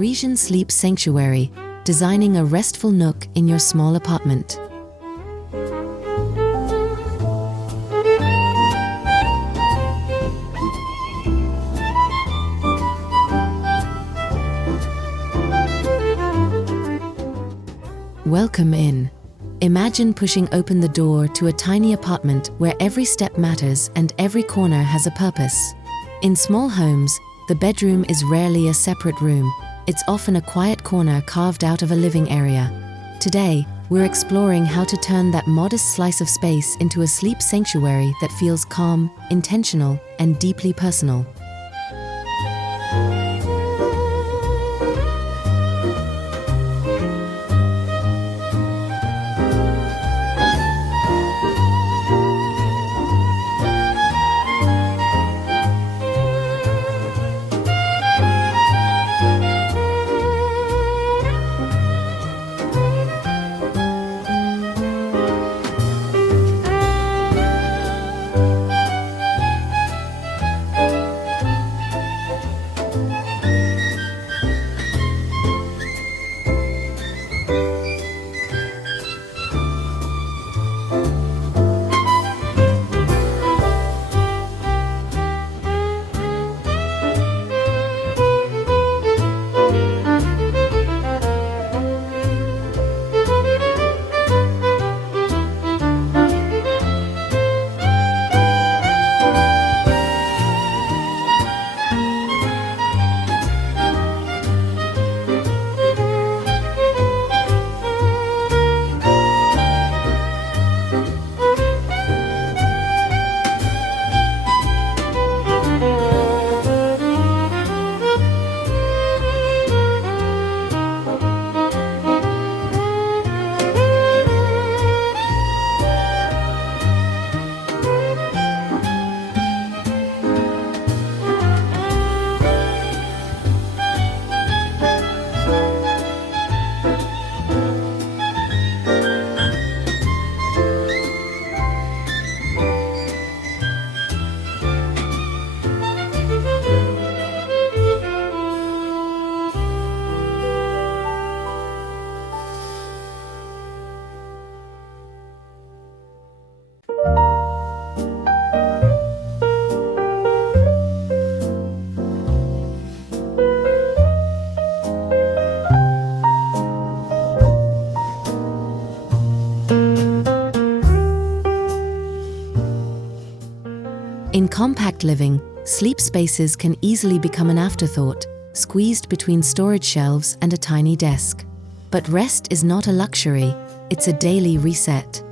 Parisian sleep sanctuary, designing a restful nook in your small apartment. Welcome in. Imagine pushing open the door to a tiny apartment where every step matters and every corner has a purpose. In small homes, the bedroom is rarely a separate room. It's often a quiet corner carved out of a living area. Today, we're exploring how to turn that modest slice of space into a sleep sanctuary that feels calm, intentional, and deeply personal. In compact living, sleep spaces can easily become an afterthought, squeezed between storage shelves and a tiny desk. But rest is not a luxury, it's a daily reset.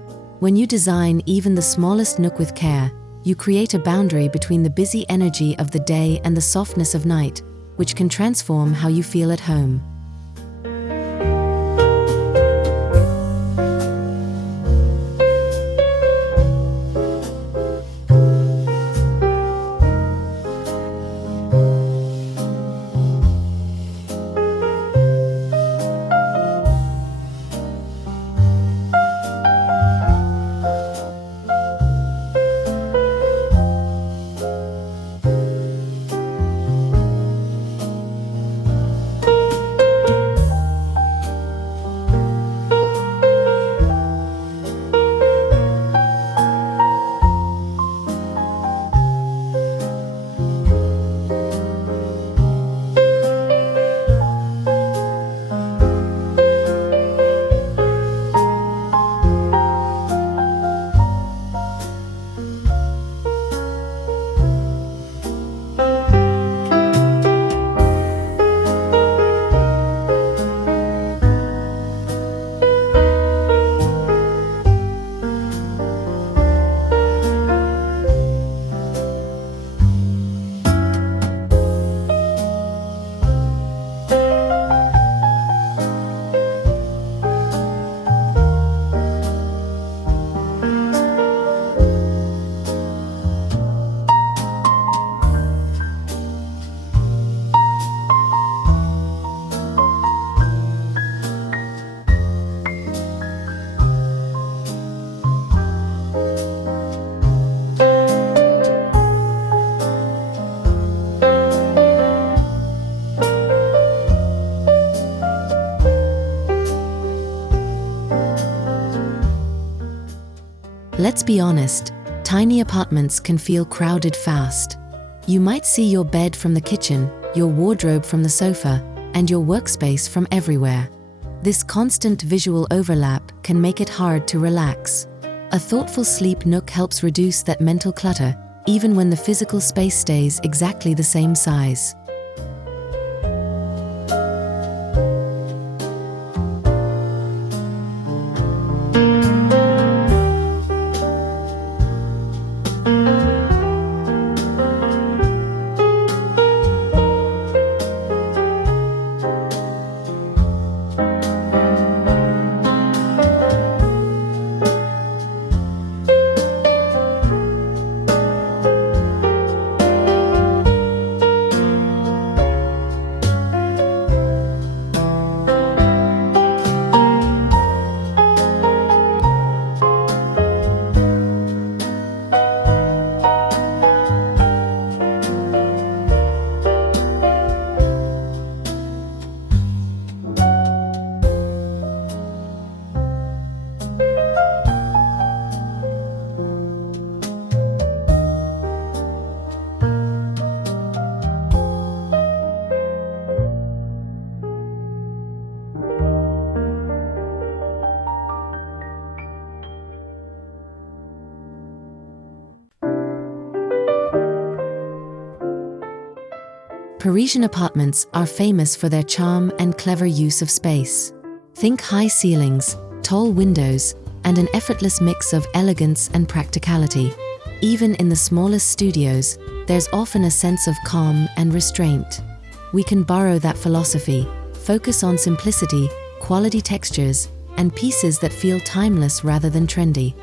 When you design even the smallest nook with care, you create a boundary between the busy energy of the day and the softness of night, which can transform how you feel at home. Let's be honest, tiny apartments can feel crowded fast. You might see your bed from the kitchen, your wardrobe from the sofa, and your workspace from everywhere. This constant visual overlap can make it hard to relax. A thoughtful sleep nook helps reduce that mental clutter, even when the physical space stays exactly the same size. Parisian apartments are famous for their charm and clever use of space. Think high ceilings, tall windows, and an effortless mix of elegance and practicality. Even in the smallest studios, there's often a sense of calm and restraint. We can borrow that philosophy, focus on simplicity, quality textures, and pieces that feel timeless rather than trendy.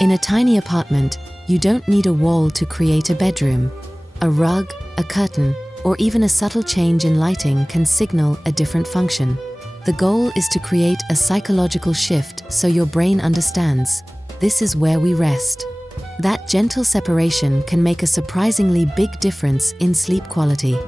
In a tiny apartment, you don't need a wall to create a bedroom. A rug, a curtain, or even a subtle change in lighting can signal a different function. The goal is to create a psychological shift so your brain understands, this is where we rest. That gentle separation can make a surprisingly big difference in sleep quality.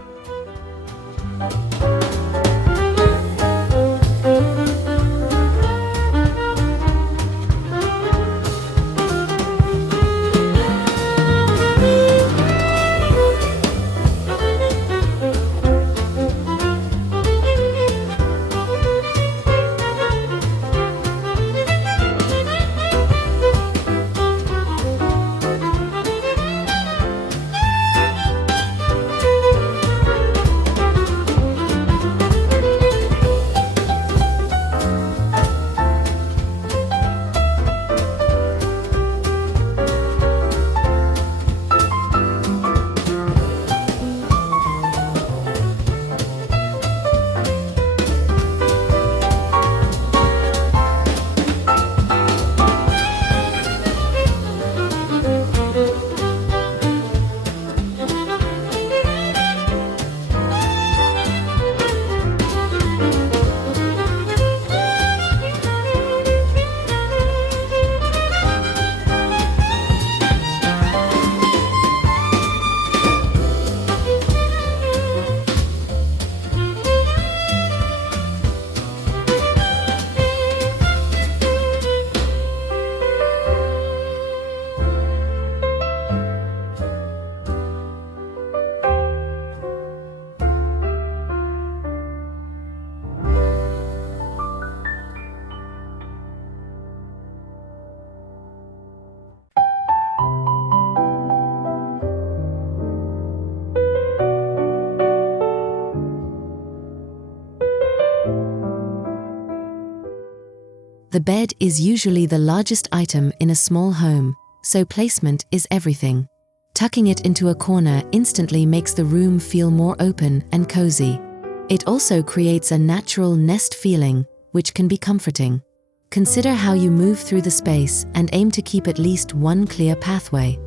The bed is usually the largest item in a small home, so placement is everything. Tucking it into a corner instantly makes the room feel more open and cozy. It also creates a natural nest feeling, which can be comforting. Consider how you move through the space and aim to keep at least one clear pathway.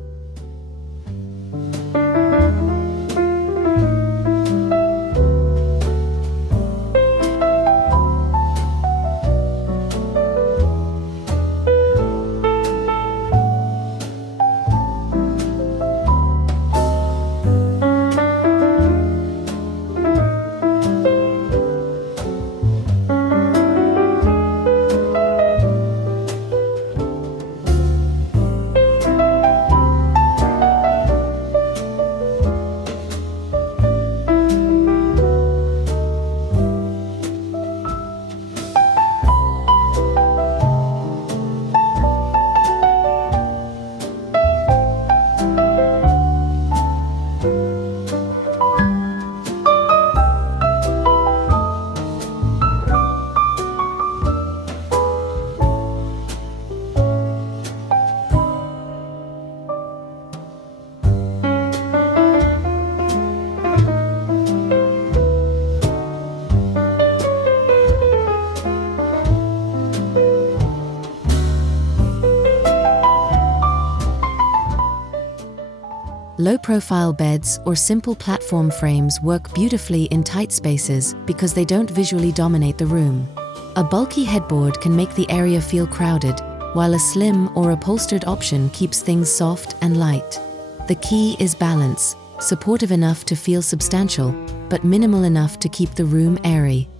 Low-profile beds or simple platform frames work beautifully in tight spaces because they don't visually dominate the room. A bulky headboard can make the area feel crowded, while a slim or upholstered option keeps things soft and light. The key is balance, supportive enough to feel substantial, but minimal enough to keep the room airy.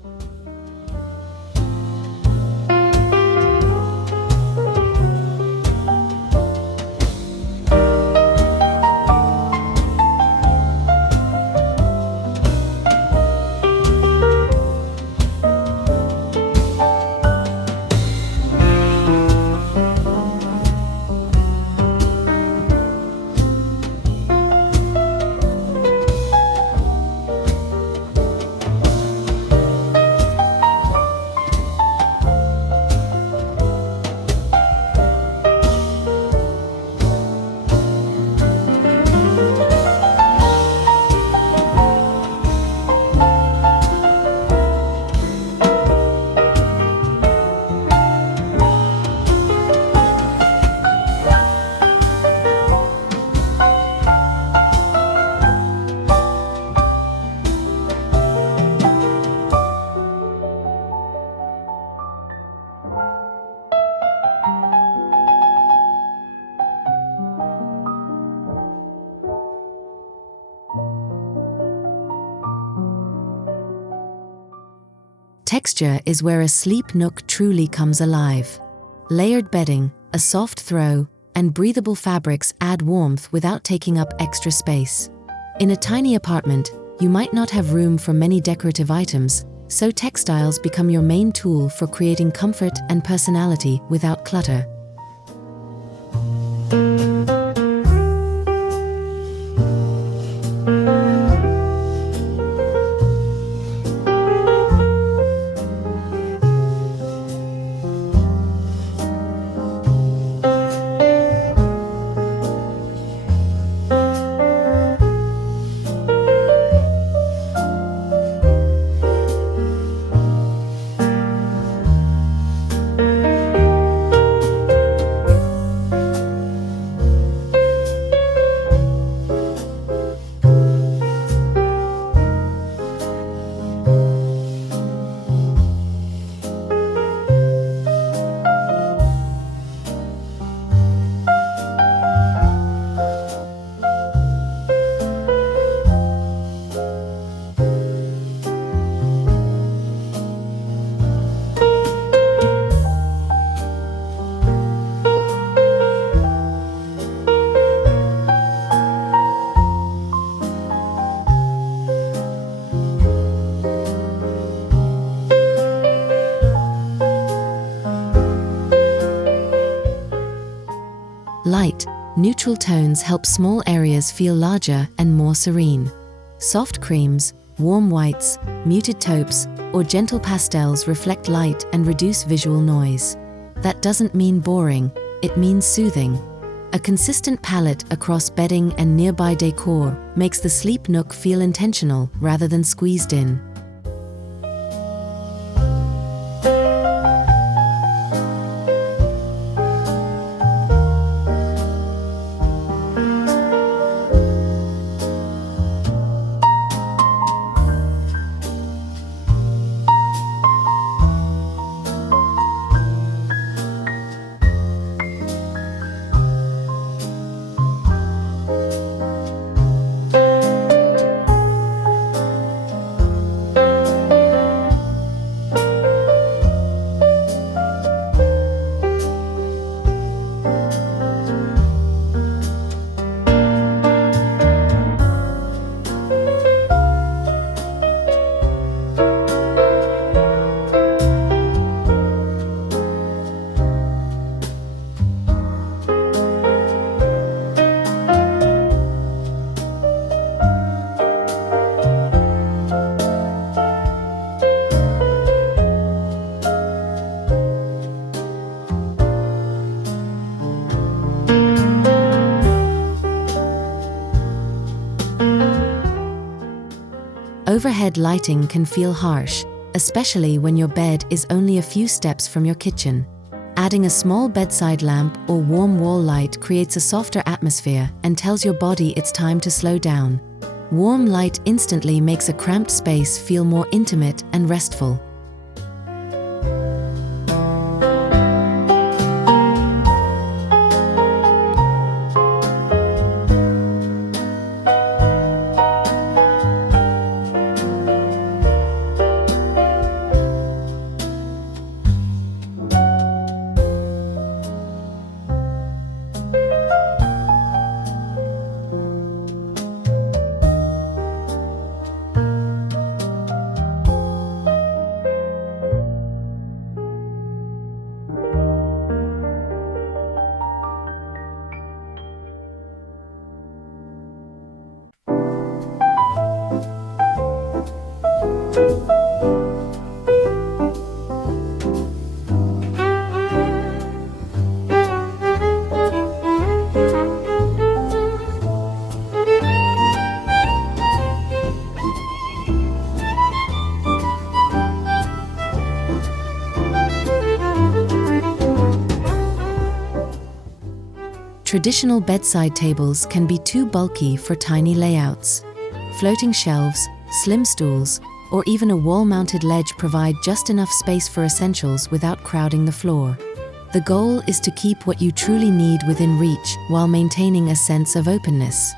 Texture is where a sleep nook truly comes alive. Layered bedding, a soft throw, and breathable fabrics add warmth without taking up extra space. In a tiny apartment, you might not have room for many decorative items, so textiles become your main tool for creating comfort and personality without clutter. Light, neutral tones help small areas feel larger and more serene. Soft creams, warm whites, muted taupes, or gentle pastels reflect light and reduce visual noise. That doesn't mean boring, it means soothing. A consistent palette across bedding and nearby decor makes the sleep nook feel intentional rather than squeezed in. Overhead lighting can feel harsh, especially when your bed is only a few steps from your kitchen. Adding a small bedside lamp or warm wall light creates a softer atmosphere and tells your body it's time to slow down. Warm light instantly makes a cramped space feel more intimate and restful. Traditional bedside tables can be too bulky for tiny layouts. Floating shelves, slim stools, or even a wall-mounted ledge provide just enough space for essentials without crowding the floor. The goal is to keep what you truly need within reach while maintaining a sense of openness.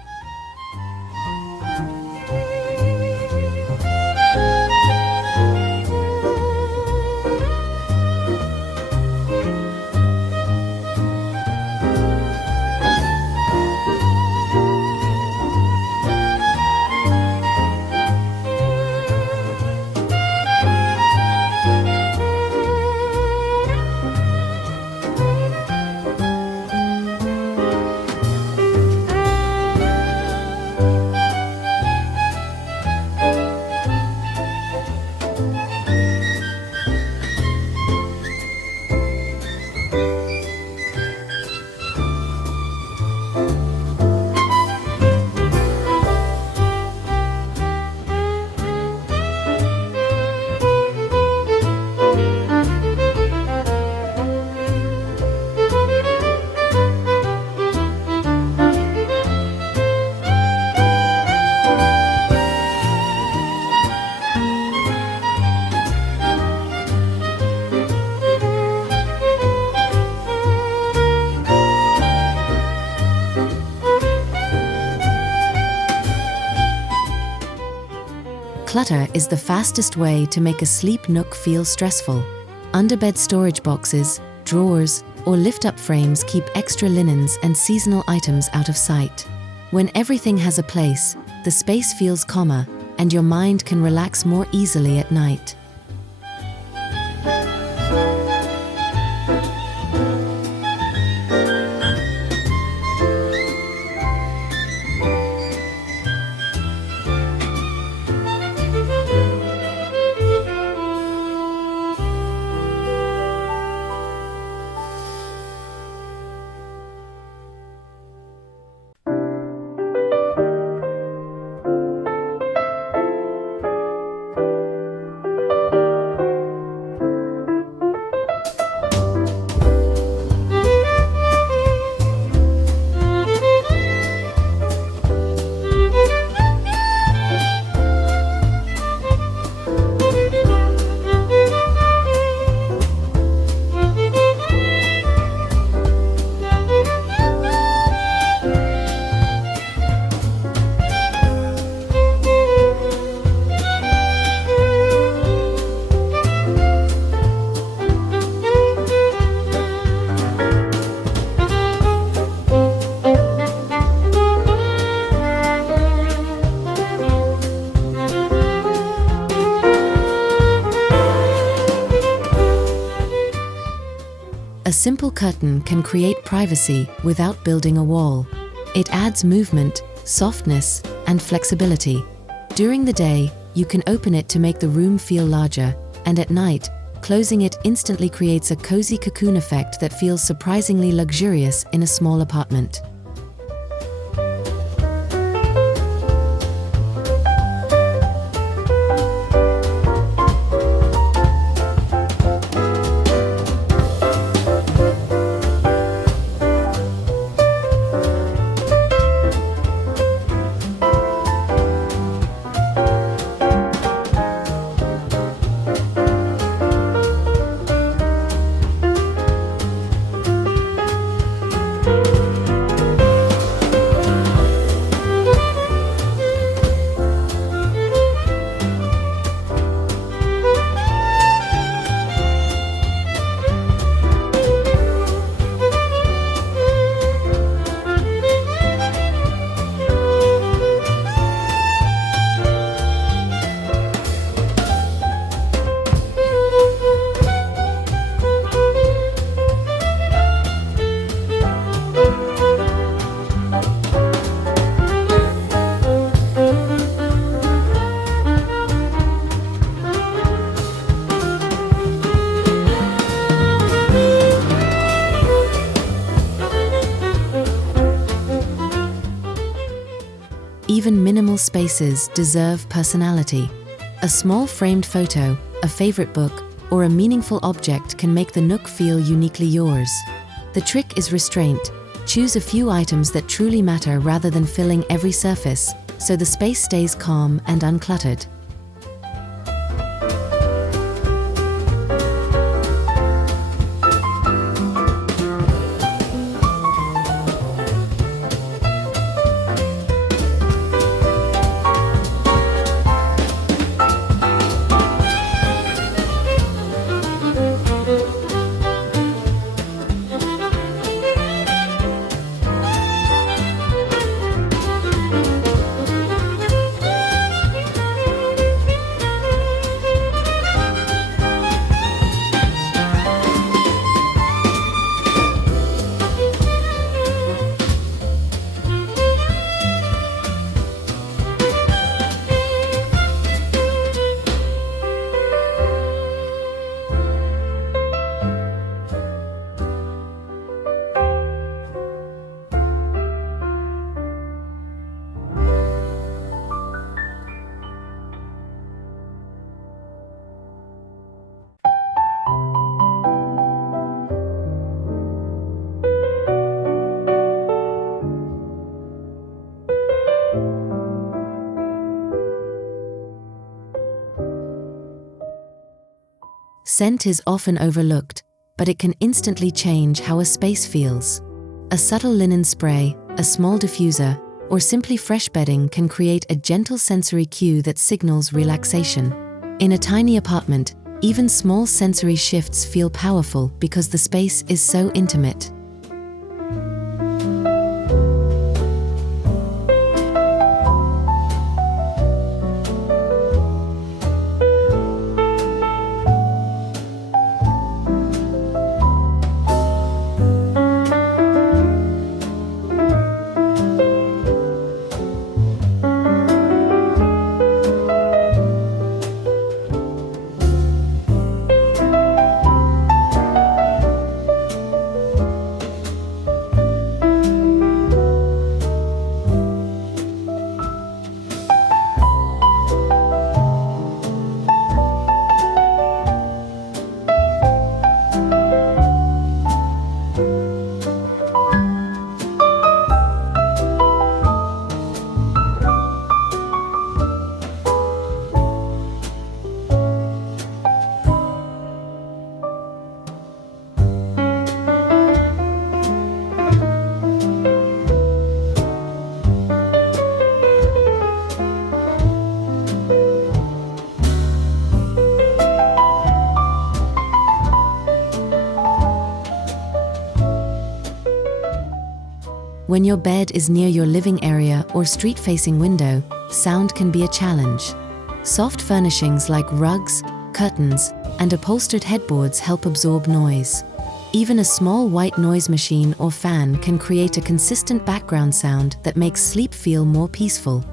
Clutter is the fastest way to make a sleep nook feel stressful. Underbed storage boxes, drawers, or lift-up frames keep extra linens and seasonal items out of sight. When everything has a place, the space feels calmer, and your mind can relax more easily at night. A simple curtain can create privacy without building a wall. It adds movement, softness, and flexibility. During the day, you can open it to make the room feel larger, and at night, closing it instantly creates a cozy cocoon effect that feels surprisingly luxurious in a small apartment. Even minimal spaces deserve personality. A small framed photo, a favorite book, or a meaningful object can make the nook feel uniquely yours. The trick is restraint. Choose a few items that truly matter rather than filling every surface, so the space stays calm and uncluttered. Scent is often overlooked, but it can instantly change how a space feels. A subtle linen spray, a small diffuser, or simply fresh bedding can create a gentle sensory cue that signals relaxation. In a tiny apartment, even small sensory shifts feel powerful because the space is so intimate. When your bed is near your living area or street-facing window, sound can be a challenge. Soft furnishings like rugs, curtains, and upholstered headboards help absorb noise. Even a small white noise machine or fan can create a consistent background sound that makes sleep feel more peaceful.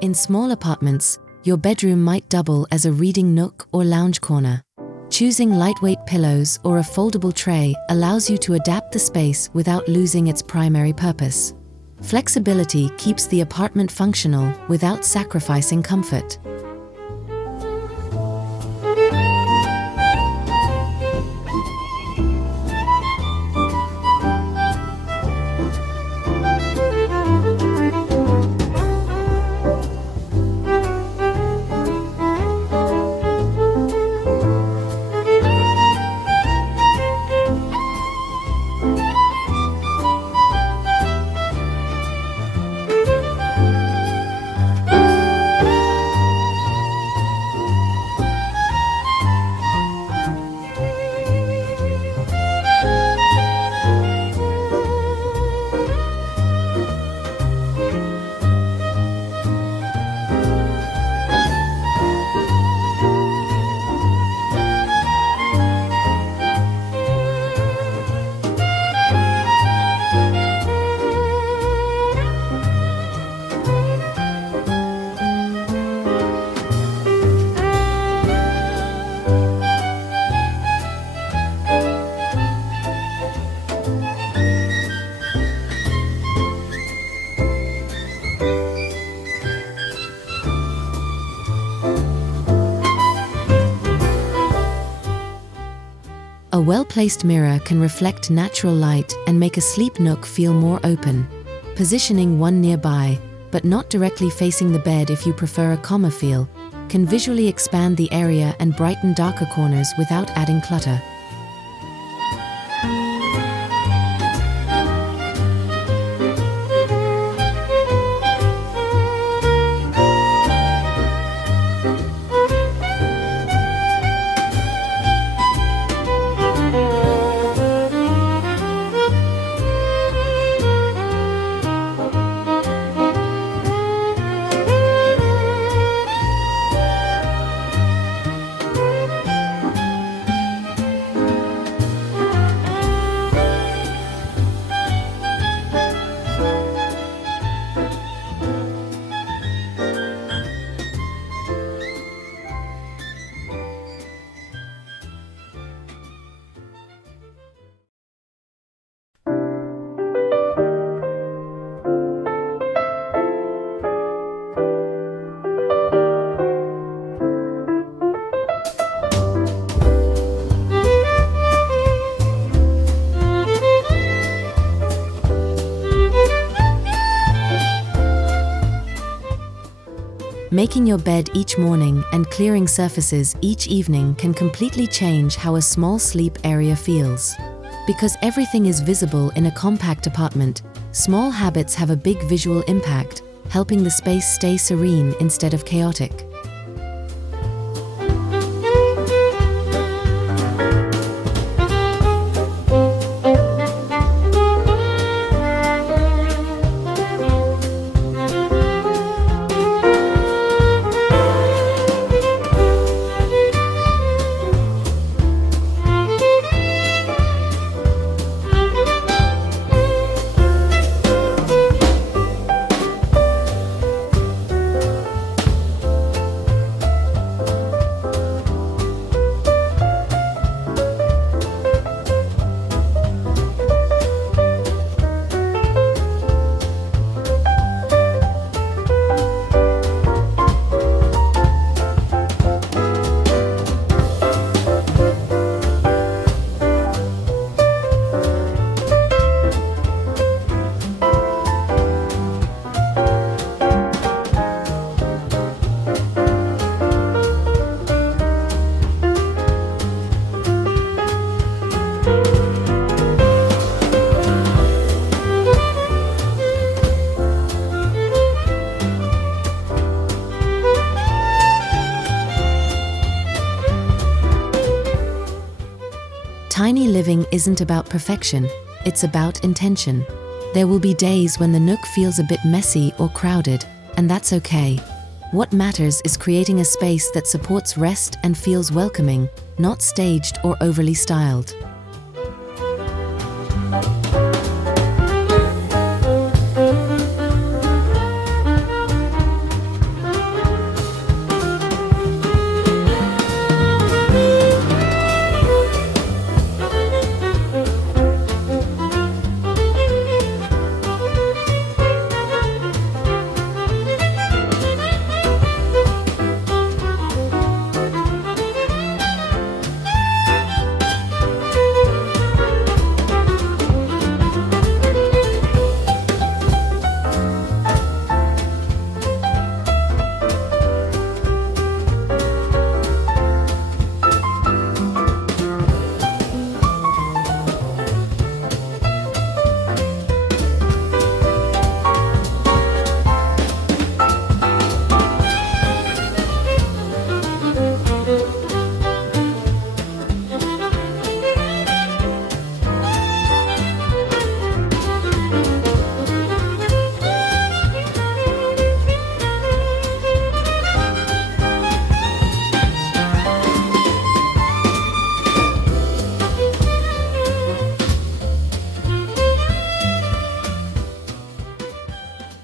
In small apartments, your bedroom might double as a reading nook or lounge corner. Choosing lightweight pillows or a foldable tray allows you to adapt the space without losing its primary purpose. Flexibility keeps the apartment functional without sacrificing comfort. A well-placed mirror can reflect natural light and make a sleep nook feel more open. Positioning one nearby, but not directly facing the bed if you prefer a calmer feel, can visually expand the area and brighten darker corners without adding clutter. Making your bed each morning and clearing surfaces each evening can completely change how a small sleep area feels. Because everything is visible in a compact apartment, small habits have a big visual impact, helping the space stay serene instead of chaotic. Tiny living isn't about perfection, it's about intention. There will be days when the Nook feels a bit messy or crowded, and that's okay. What matters is creating a space that supports rest and feels welcoming, not staged or overly styled.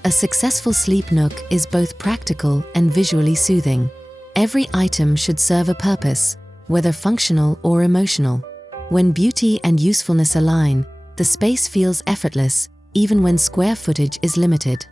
A successful sleep nook is both practical and visually soothing. Every item should serve a purpose, whether functional or emotional. When beauty and usefulness align, the space feels effortless, even when square footage is limited.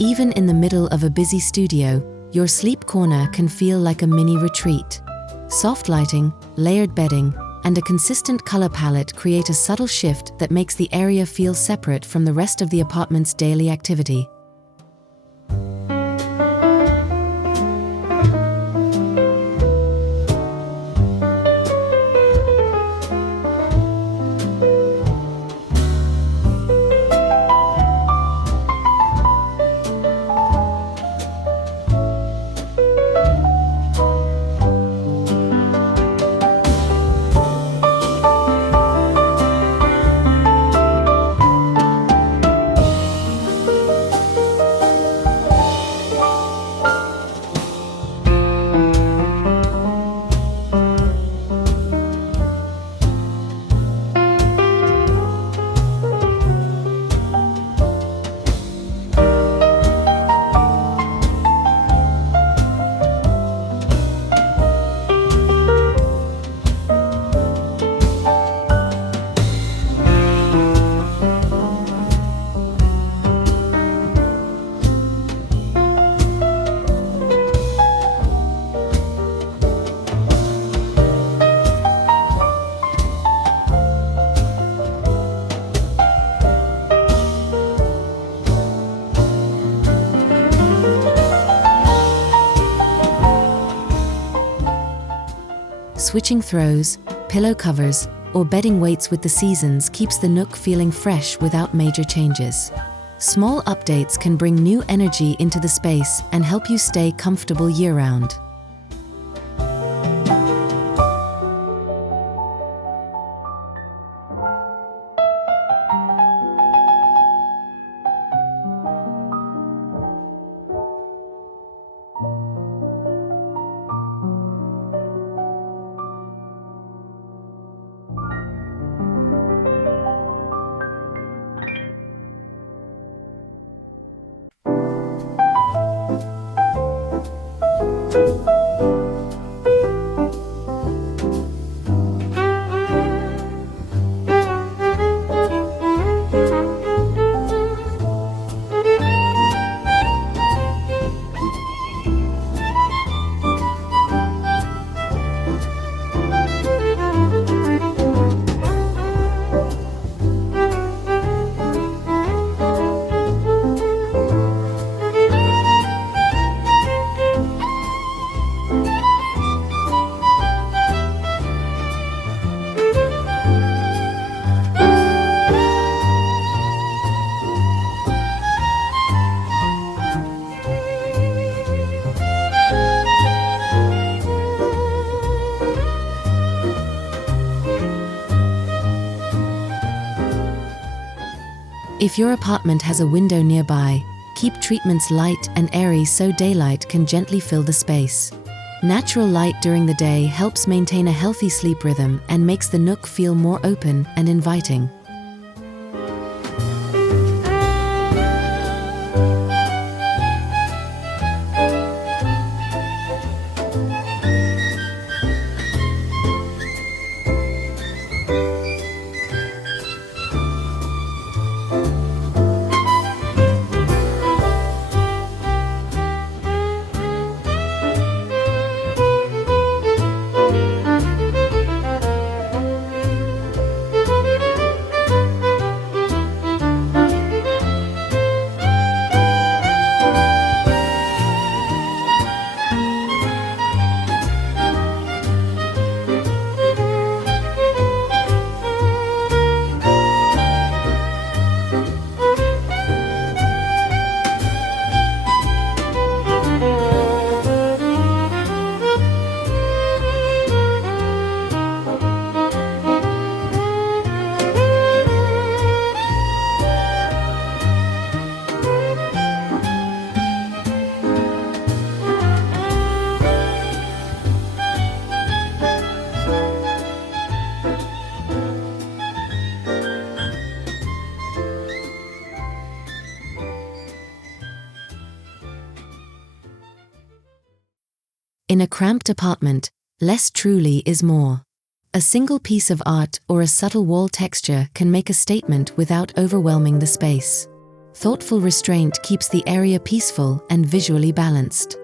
Even in the middle of a busy studio, your sleep corner can feel like a mini retreat. Soft lighting, layered bedding, and a consistent color palette create a subtle shift that makes the area feel separate from the rest of the apartment's daily activity. Switching throws, pillow covers, or bedding weights with the seasons keeps the Nook feeling fresh without major changes. Small updates can bring new energy into the space and help you stay comfortable year-round. If your apartment has a window nearby, keep treatments light and airy so daylight can gently fill the space. Natural light during the day helps maintain a healthy sleep rhythm and makes the nook feel more open and inviting. In a cramped apartment, less truly is more. A single piece of art or a subtle wall texture can make a statement without overwhelming the space. Thoughtful restraint keeps the area peaceful and visually balanced.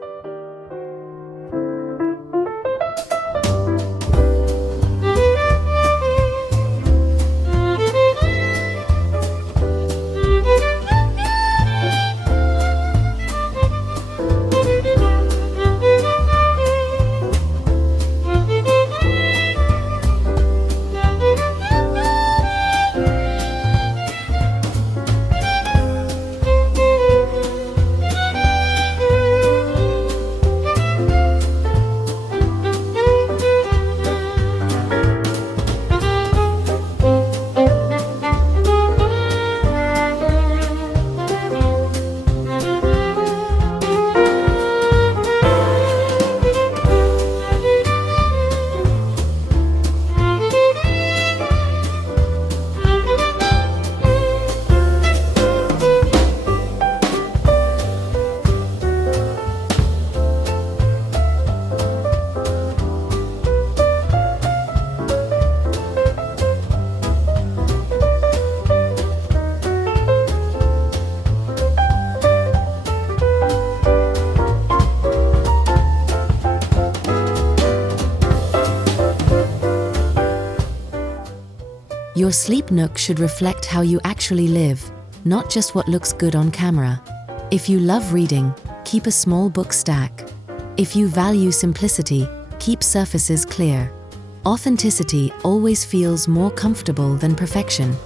Your sleep nook should reflect how you actually live, not just what looks good on camera. If you love reading, keep a small book stack. If you value simplicity, keep surfaces clear. Authenticity always feels more comfortable than perfection.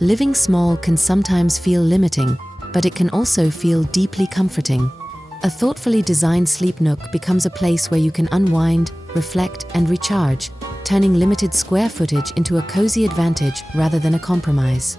Living small can sometimes feel limiting, but it can also feel deeply comforting. A thoughtfully designed sleep nook becomes a place where you can unwind, reflect, and recharge, turning limited square footage into a cozy advantage rather than a compromise.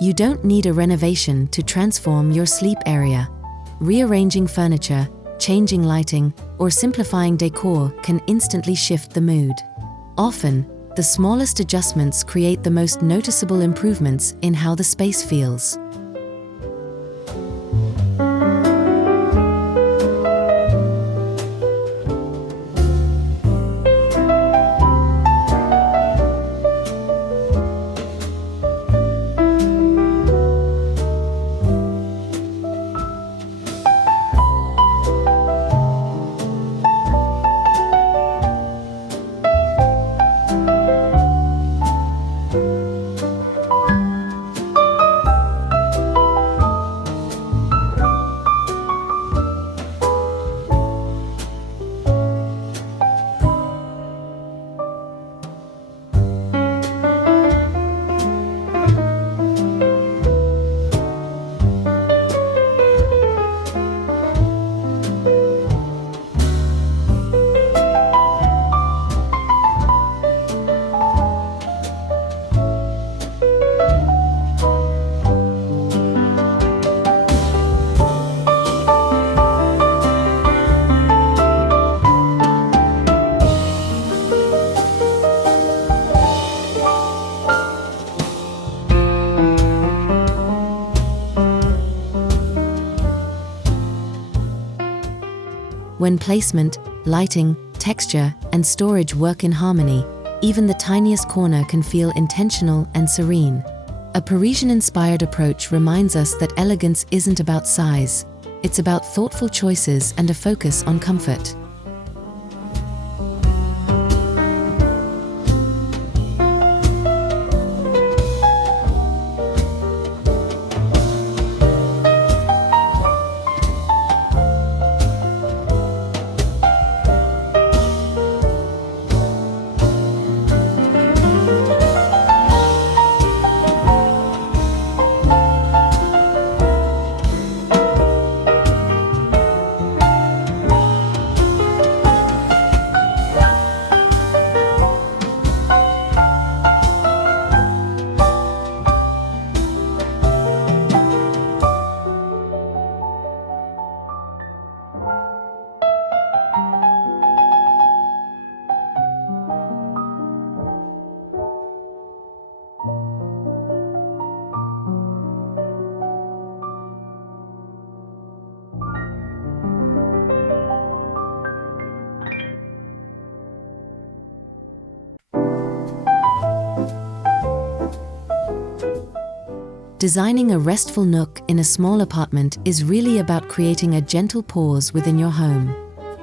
You don't need a renovation to transform your sleep area. Rearranging furniture, changing lighting, or simplifying decor can instantly shift the mood. Often, the smallest adjustments create the most noticeable improvements in how the space feels. When placement, lighting, texture, and storage work in harmony, even the tiniest corner can feel intentional and serene. A Parisian-inspired approach reminds us that elegance isn't about size, it's about thoughtful choices and a focus on comfort. Designing a restful nook in a small apartment is really about creating a gentle pause within your home.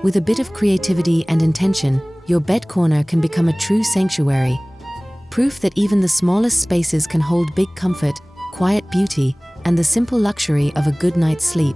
With a bit of creativity and intention, your bed corner can become a true sanctuary. Proof that even the smallest spaces can hold big comfort, quiet beauty, and the simple luxury of a good night's sleep.